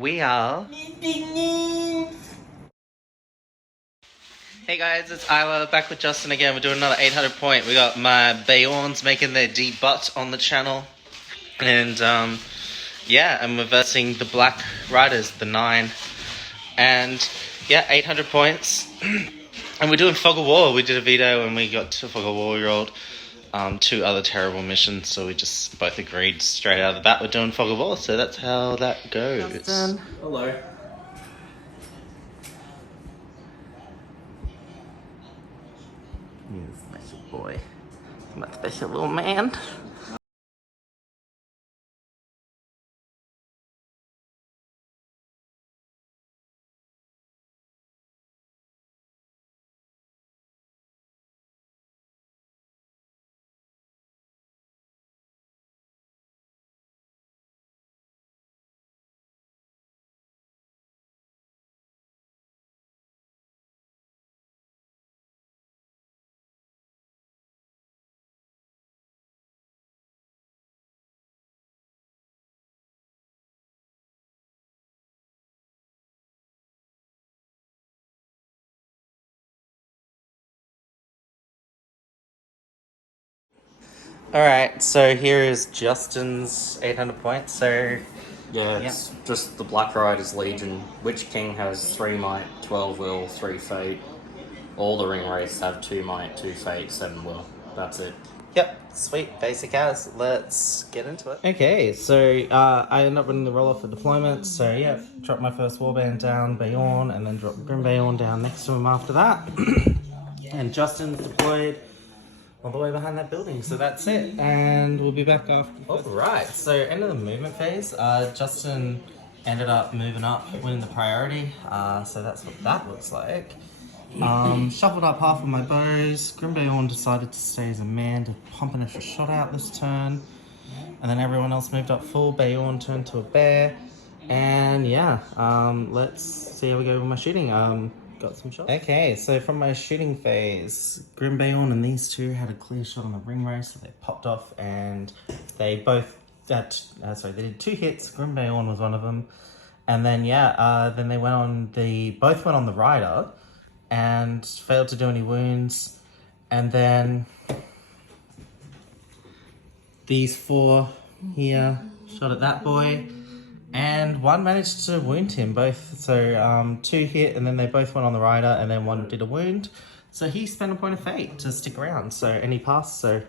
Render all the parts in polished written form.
We are... Hey guys, it's Isla, back with Justin again. We're doing another 800 point. We got my Beornings making their debut on the channel. And, yeah, I'm reversing the Black Riders, the 9. And, yeah, 800 points. And we're doing Fog of War. We did a video and we got to Fog of War. We rolled 2 other terrible missions, so we just both agreed straight out of the bat we're doing Fog of War. So that's how that goes. Justin. Hello. He's a special boy. My special little man. Alright, so here is Justin's 800 points, so... Yeah, it's just the Black Riders Legion. Witch King has 3 might, 12 will, 3 fate. All the ring wraiths have 2 might, 2 fate, 7 will. That's it. Yep, sweet, basic as. Let's get into it. Okay, so I ended up running the roll-off for deployment, so yeah, dropped my first warband down, Beorn, and then dropped Grim Beorn down next to him after that. And Justin's deployed all the way behind that building, so that's it, and we'll be back after. Alright, so end of the movement phase, Justin ended up moving up, winning the priority, so that's what that looks like. Shuffled up half of my bows, Grim Beorn decided to stay as a man to pump an extra shot out this turn, and then everyone else moved up full. Beorn turned to a bear, and yeah, let's see how we go with my shooting. Got some shots. Okay, so from my shooting phase, Grim Beorn and these two had a clear shot on the ring race, so they popped off, and they both they did 2 hits. Grim Beorn was one of them, and then yeah, then they went on both went on the rider, and failed to do any wounds, and then these 4 here shot at that boy. And one managed to wound him both, so 2 hit, and then they both went on the rider, and then one did a wound. So he spent a point of fate to stick around, and he passed, so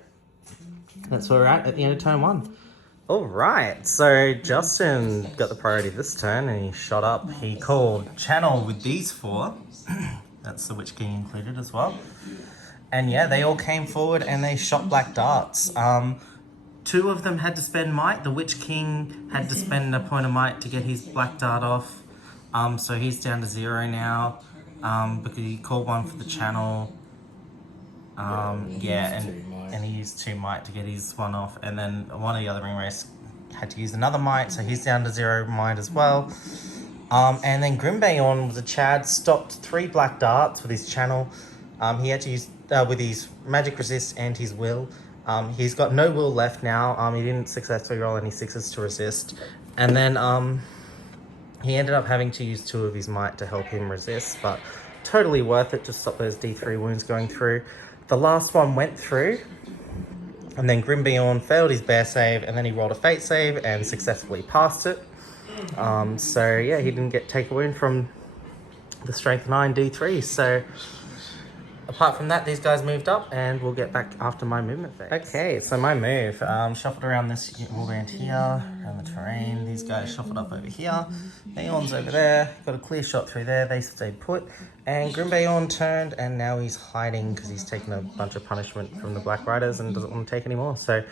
that's where we're at the end of turn 1. Alright, so Justin got the priority this turn, and he shot up. He called channel with these 4. That's the Witch King included as well. And yeah, they all came forward and they shot black darts. 2 of them had to spend might. The Witch King had to spend a point of might to get his black dart off. So he's down to 0 now, because he called one for the channel. Yeah, and he used 2 might to get his one off. And then one of the other ring race had to use another might, so he's down to 0 might as well. And then Grim Beorn was a Chad, stopped 3 black darts with his channel. He had to use, with his magic resist and his will. He's got no will left now. He didn't successfully roll any 6s to resist. And then he ended up having to use 2 of his might to help him resist, but totally worth it to stop those D3 wounds going through. The last one went through, and then Grim Beorn failed his bear save, and then he rolled a fate save and successfully passed it. So yeah, he didn't take a wound from the strength 9 D3. So apart from that, these guys moved up, and we'll get back after my movement phase. Okay, so my move, shuffled around this warband here, around the terrain. These guys shuffled up over here. Beorn's over there, got a clear shot through there. They stayed put, and Grim Beorn turned, and now he's hiding because he's taken a bunch of punishment from the Black Riders and doesn't want to take any more. So,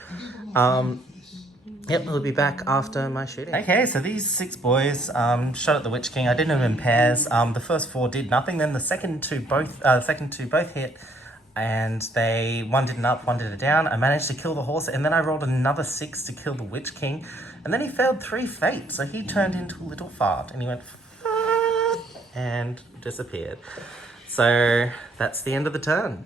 yep, we'll be back after my shooting. Okay, so these 6 boys shot at the Witch King. I did them in pairs. The first 4 did nothing. Then the second two both hit, and one did an up, one did a down. I managed to kill the horse, and then I rolled another 6 to kill the Witch King, and then he failed 3 fate, so he turned into a little fart, and he went and disappeared. So that's the end of the turn.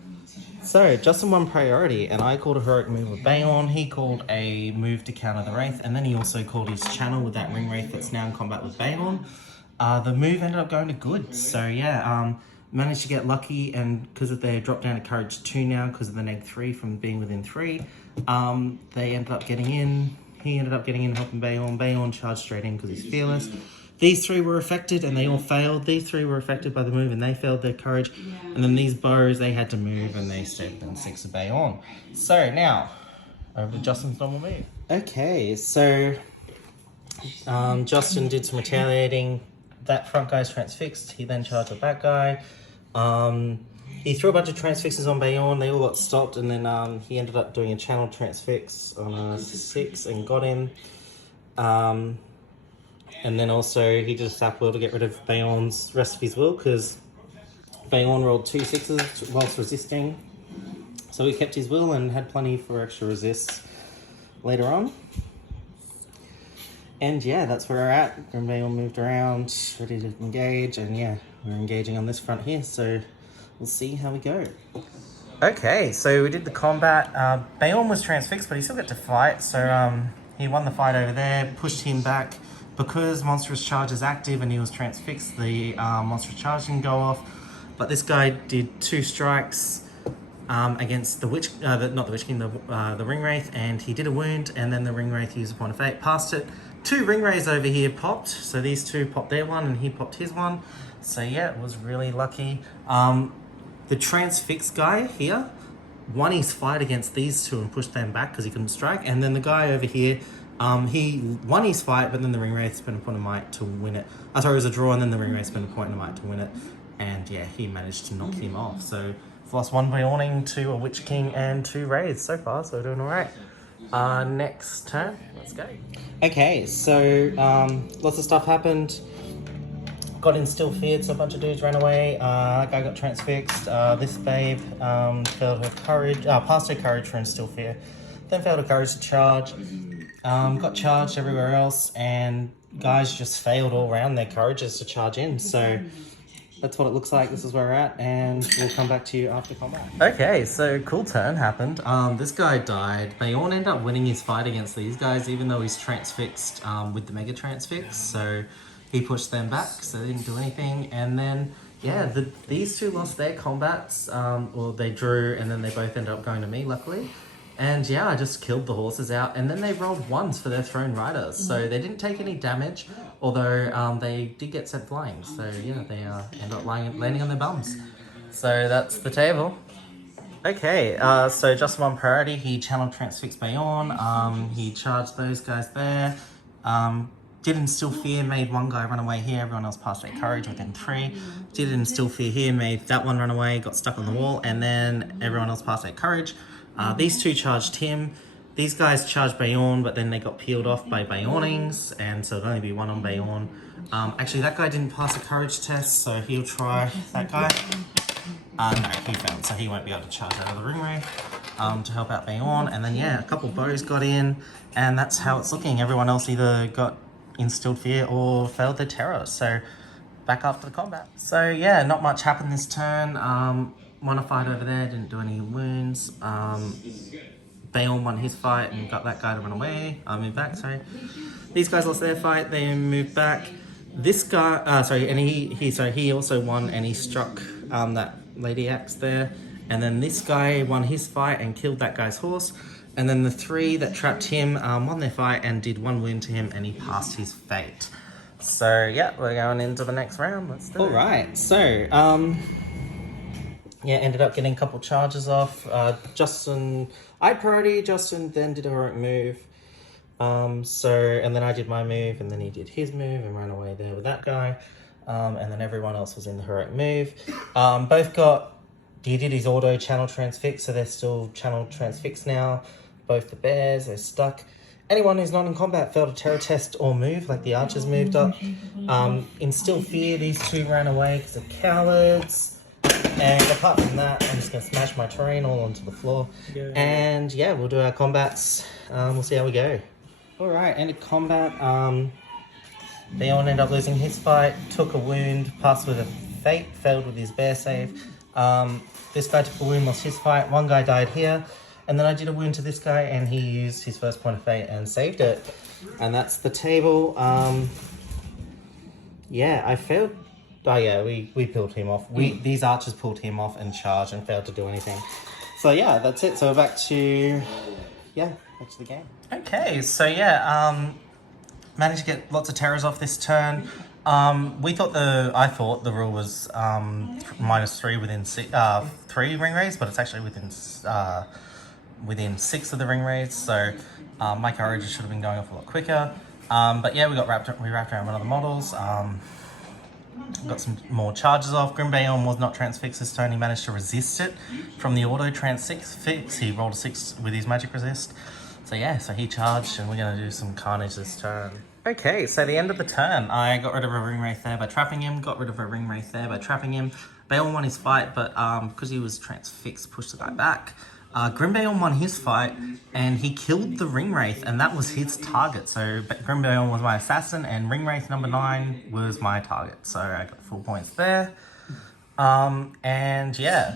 So, Justin won priority, and I called a heroic move with Beorn. He called a move to counter the Wraith, and then he also called his channel with that Ring Wraith that's now in combat with Beorn. The move ended up going to good, so yeah, managed to get lucky, and because they dropped down to courage 2 now because of the -3 from being within 3, they ended up getting in. He ended up getting in helping Beorn. Beorn charged straight in because he's fearless. These 3 were affected and they all failed. These 3 were affected by the move and they failed their courage. And then these bows, they had to move and they stayed within 6 of Beorn. So now, over to Justin's normal move. Okay, so Justin did some retaliating. That front guy's transfixed. He then charged the back guy. He threw a bunch of transfixes on Beorn. They all got stopped, and then he ended up doing a channel transfix on a 6 and got him. And then also he did a sap will to get rid of Beorn's rest of his will because Beorn rolled 2 6s whilst resisting. So he kept his will and had plenty for extra resists later on. And yeah, that's where we're at. Beorn moved around, ready to engage, and yeah, we're engaging on this front here, so we'll see how we go. Okay, so we did the combat. Beorn was transfixed, but he still got to fight, so he won the fight over there, pushed him back. Because Monstrous Charge is active and he was transfixed, the Monstrous Charge didn't go off. But this guy did 2 strikes against the Witch, not the Witch King, the Ring Wraith, and he did a wound, and then the Ring Wraith used a Point of Fate, passed it. 2 Ring Wraiths over here popped, so these 2 popped their one and he popped his one. So yeah, it was really lucky. The transfix guy here won his fight against these 2 and pushed them back because he couldn't strike, and then the guy over here, he won his fight, but then the Ring Wraith spent a point of might to win it. I thought it was a draw, and then the Ring Wraith spent a point of might to win it. And yeah, he managed to knock him off. So we've lost 1 Beorning, 2 a Witch King, and 2 Wraiths so far, so we're doing alright. Next turn, let's go. Okay, so lots of stuff happened. Got Instill feared, so a bunch of dudes ran away. That guy got transfixed. This babe failed her courage, passed her courage for Instill fear. Then failed her courage to charge. Got charged everywhere else, and guys just failed all around their courages to charge in. So that's what it looks like. This is where we're at, and we'll come back to you after combat. Okay, so cool turn happened. This guy died. Beorn ended up winning his fight against these guys, even though he's transfixed with the Mega Transfix. So he pushed them back, so they didn't do anything. And then, yeah, these 2 lost their combats, or they drew, and then they both ended up going to me, luckily. And yeah, I just killed the horses out, and then they rolled 1s for their Throne Riders, so they didn't take any damage, although they did get sent flying. So yeah, they ended up landing on their bums. So that's the table. Okay, so just one priority. He channeled Transfix Beorn. He charged those guys there. Did Instill Fear, made 1 guy run away here. Everyone else passed their courage within 3. Did Instill Fear here, made that one run away, got stuck on the wall, and then everyone else passed their courage. These 2 charged him. These guys charged Beorn, but then they got peeled off by Beornings, and so it'd only be 1 on Beorn. Actually, that guy didn't pass a courage test, so he'll try that guy. No, he failed, so he won't be able to charge out of the Ring Wraith to help out Beorn. And then, yeah, a couple bows got in, and that's how it's looking. Everyone else either got Instilled Fear or failed their terror, so back after the combat. So, yeah, not much happened this turn. Won a fight over there, didn't do any wounds. Beorn won his fight and got that guy to run away. Moved back, sorry. These guys lost their fight, they moved back. This guy, and he also won, and he struck that Lady Axe there. And then this guy won his fight and killed that guy's horse. And then the 3 that trapped him won their fight and did 1 wound to him, and he passed his fate. So yeah, we're going into the next round. Let's do it. Alright, so yeah, ended up getting a couple charges off. Justin, I priority, Justin then did a heroic move. And then I did my move, and then he did his move and ran away there with that guy. And then everyone else was in the heroic move. He did his auto channel transfix, so they're still channel transfix now. Both the bears, they're stuck. Anyone who's not in combat failed a terror test or move, like the archers moved up. Instill Fear, these 2 ran away because they're cowards. And apart from that, I'm just going to smash my terrain all onto the floor. Yeah. And yeah, we'll do our combats. We'll see how we go. Alright, ended combat. Beorn ended up losing his fight, took a wound, passed with a fate, failed with his bear save. This guy took a wound, lost his fight. One guy died here. And then I did a wound to this guy, and he used his first point of fate and saved it. And that's the table. Yeah, I failed. Oh yeah, we pulled him off. These archers pulled him off and charged and failed to do anything. So yeah, that's it. So we're back to the game. Okay, so yeah, managed to get lots of terrors off this turn. I thought the rule was -3 within 3 ring rays, but it's actually within 6 of the ring rays. So my courage should have been going off a lot quicker. But yeah, we wrapped around one of the models. Got some more charges off. Grimbeon was not transfixed this turn. He managed to resist it from the auto transfix. He rolled a 6 with his magic resist. So yeah, so he charged, and we're going to do some carnage this turn. Okay, so the end of the turn, I got rid of a ring wraith there by trapping him, got rid of a ring wraith there by trapping him. Bayon won his fight, but because he was transfixed, pushed the guy back. Grimbeon won his fight, and he killed the ring wraith, and that was his target. So Grimbeon was my assassin, and ring wraith number 9 was my target. So I got full points there. And yeah.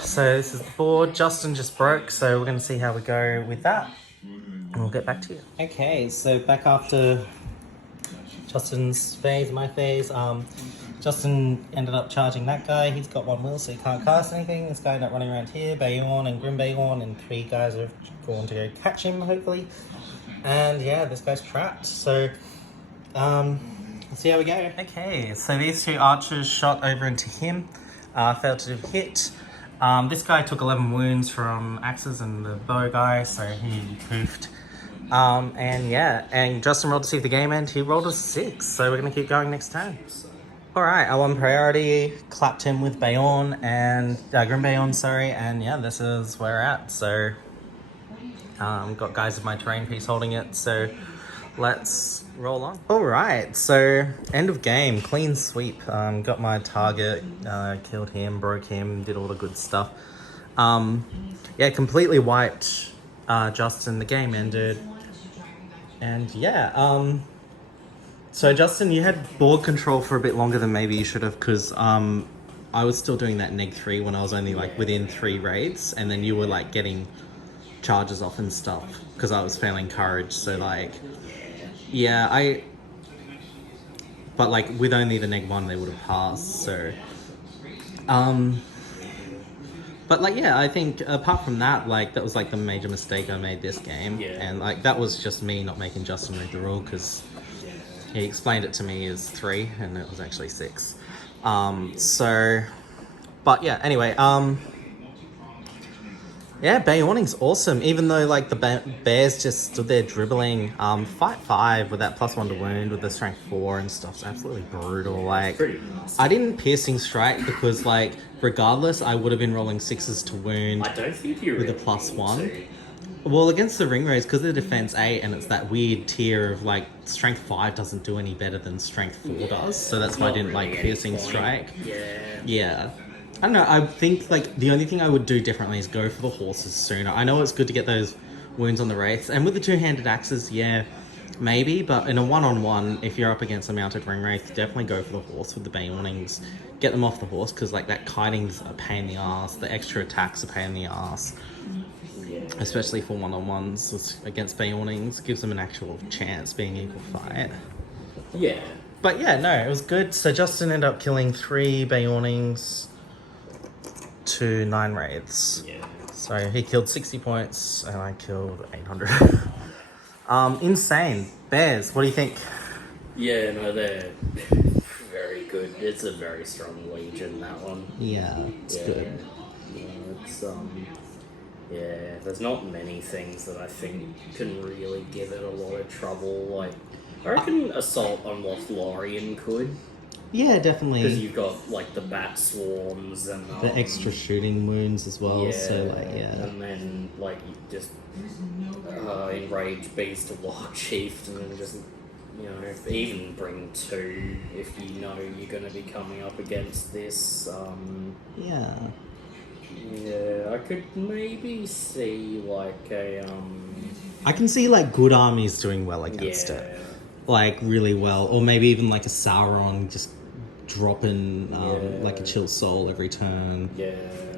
So this is the board. Justin just broke, so we're going to see how we go with that. And we'll get back to you. Okay, so back after Justin's phase, my phase. Justin ended up charging that guy. He's got 1 will, so he can't cast anything. This guy ended up running around here. Bayon and Grimbeon, and 3 guys are going to go catch him, hopefully. And yeah, this guy's trapped. So, let's see how we go. Okay, so these 2 archers shot over into him. Failed to hit. This guy took 11 wounds from axes and the bow guy, so he poofed. And yeah, and Justin rolled to see if the game end. He rolled a 6, so we're going to keep going next turn. Alright, I won priority, clapped him with Beorn and Grimbeon, sorry, and yeah, this is where we're at. So, got guys with my terrain piece holding it, so let's roll on. Alright, so end of game, clean sweep. Got my target, killed him, broke him, did all the good stuff. Yeah, completely wiped Justin. The game ended. And yeah, so Justin, you had board control for a bit longer than maybe you should have, because I was still doing that -3 when I was only like within 3 raids, and then you were like getting charges off and stuff because I was failing courage. So like, yeah, but like with only the -1 they would have passed. So but like, yeah, I think apart from that, like that was like the major mistake I made this game. And like that was just me not making Justin read the rule, because he explained it to me as 3 and it was actually 6. So, but yeah, anyway, yeah, Beornings awesome. Even though like the bears just stood there dribbling, fight 5 with that +1 to wound with the strength 4 and stuff's absolutely brutal. Like, I didn't piercing strike because like regardless I would have been rolling 6s to wound. I don't think you with a +1. Well, against the ring rays, because of the defense 8, and it's that weird tier of like strength 5 doesn't do any better than strength 4 does, so that's why I didn't like piercing strike. Yeah. I don't know, I think like the only thing I would do differently is go for the horses sooner. I know it's good to get those wounds on the wraiths, and with the 2-handed axes, yeah, maybe, but in a 1-on-1, if you're up against a mounted ring wraith, definitely go for the horse with the Beornings. Get them off the horse, because like that kiting's a pain in the ass, the extra attacks a pain in the ass. Especially for 1-on-1s against Beornings, gives them an actual chance being equal fight. Yeah. But yeah, no, it was good. So Justin ended up killing 3 Beornings to 9 wraiths. Yeah. So he killed 60 points and I killed 800. Insane. Bears, what do you think? Yeah, no, they're very good. It's a very strong legion, that one. Yeah, it's good. It's yeah, there's not many things that I think can really give it a lot of trouble. Like, I reckon Assault on Lothlorien could. Yeah, definitely. Because you've got, like, the bat swarms and... the extra shooting wounds as well, so, like, yeah. And then, like, you just enrage beast to Lord Chief, and then just, you know, even bring 2 if you know you're going to be coming up against this. Yeah. Yeah, I could maybe see, like, I can see, like, good armies doing well against it. Like, really well. Or maybe even, like, a Sauron just dropping like a chill soul every turn. Yeah.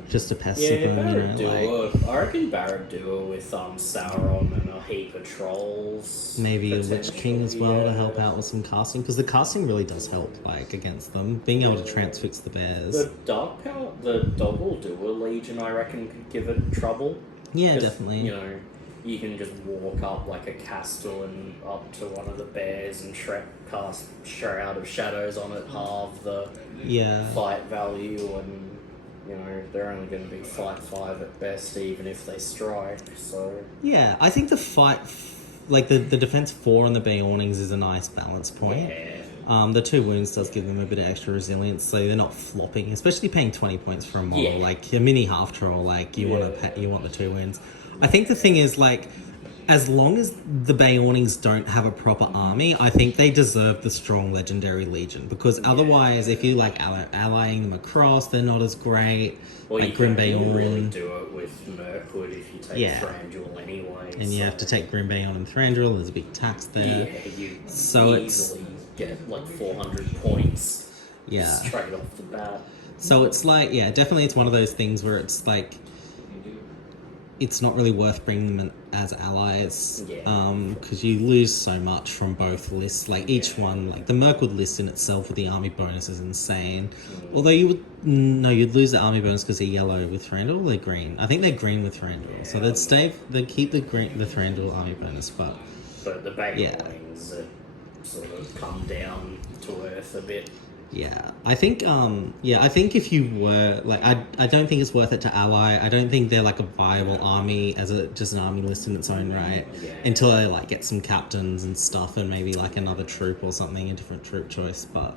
Just to passive them, I reckon Barad-dûr with Sauron and a heap of trolls. Maybe a Lich King as well to help yeah. out with some casting, because the casting really does help, like, against them. Being able to transfix the bears. The Doggle-Dûr Legion, I reckon, could give it trouble. Yeah, definitely. You know, you can just walk up like a Castellan up to one of the bears and cast Shroud of Shadows on it, halve the fight value, and you know, they're only going to be fight 5 at best, even if they strike, so... Yeah, I think the fight, like the defense 4 on the Beornings is a nice balance point. Yeah. The 2 wounds does give them a bit of extra resilience, so they're not flopping, especially paying 20 points for a model. Yeah. Like, a mini half-troll, like, you want the 2 wounds. I think the thing is, like, as long as the Beornings don't have a proper army, I think they deserve the strong Legendary Legion, because otherwise, if you like allying them across, they're not as great. Well, like you Grim can Beorn, really do it with Mirkwood if you take Thranduil anyway. And you have to take Grim Beorn and Thranduil, there's a big tax there. Yeah, you so easily get like 400 points straight off the bat. So it's like, definitely it's one of those things where it's like, it's not really worth bringing them as allies, because you lose so much from both lists. Like each one, like the Mirkwood list in itself with the army bonus is insane. Although you'd lose the army bonus because they're yellow with Thranduil. They're green. I think they're green with Thranduil, so they'd keep the Thranduil army bonus, but the Beornings sort of come down to earth a bit. Yeah, I think if you were like, I don't think it's worth it to ally. I don't think they're like a viable army as just an army list in its own right, until they like get some captains and stuff, and maybe like another troop or something, a different troop choice. But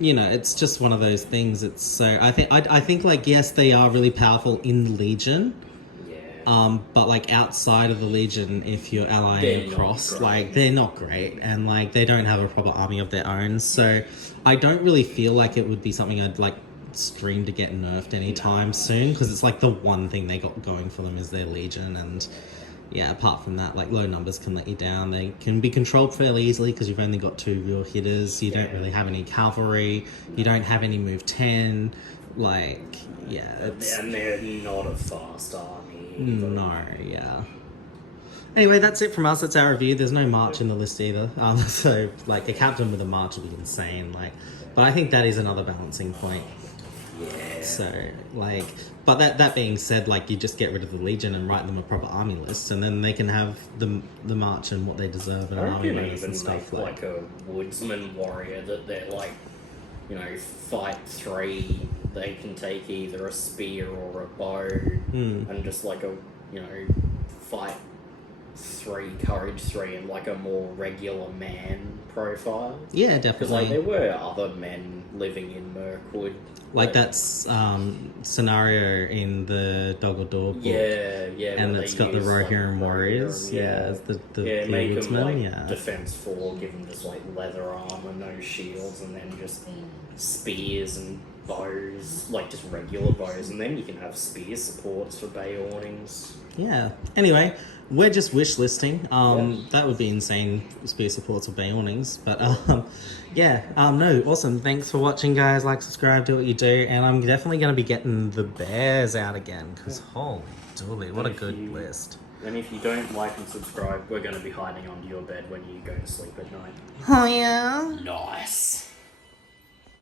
it's just one of those things. It's so I think like, yes, they are really powerful in Legion. But like outside of the Legion, if you're allying across, like they're not great, and like they don't have a proper army of their own. So I don't really feel like it would be something I'd like stream to get nerfed anytime soon, because it's like the one thing they got going for them is their Legion, and apart from that, like low numbers can let you down. They can be controlled fairly easily because you've only got 2 real hitters. You don't really have any cavalry. You don't have any move 10. Like and they're not a fast army. No, Anyway, that's it from us. That's our review. There's no March in the list either. So, like, a captain with a March would be insane. Like, but I think that is another balancing point. Yeah. So, like, but that being said, like, you just get rid of the Legion and write them a proper army list, and then they can have the March and what they deserve and an army bonus and stuff. Like a woodsman warrior that they're like, fight 3. They can take either a spear or a bow, and just like a fight 3, courage 3, and like a more regular man profile. Yeah, definitely. Because like there were other men living in Mirkwood. Like that's scenario in the Doggle-Dûr book. Yeah. And it's got the Rohirrim warriors. As the make woodsmen. them defense 4, give them just like leather armor, no shields, and then just spears and bows, like just regular bows, and then you can have spear supports for Beornings. Yeah. Anyway, we're just wish listing. That would be insane, spear supports for Beornings. But no, awesome. Thanks for watching, guys. Like, subscribe, do what you do, and I'm definitely going to be getting the bears out again, because holy dooly, what a good list. And if you don't like and subscribe, we're going to be hiding under your bed when you go to sleep at night. Oh yeah? Nice.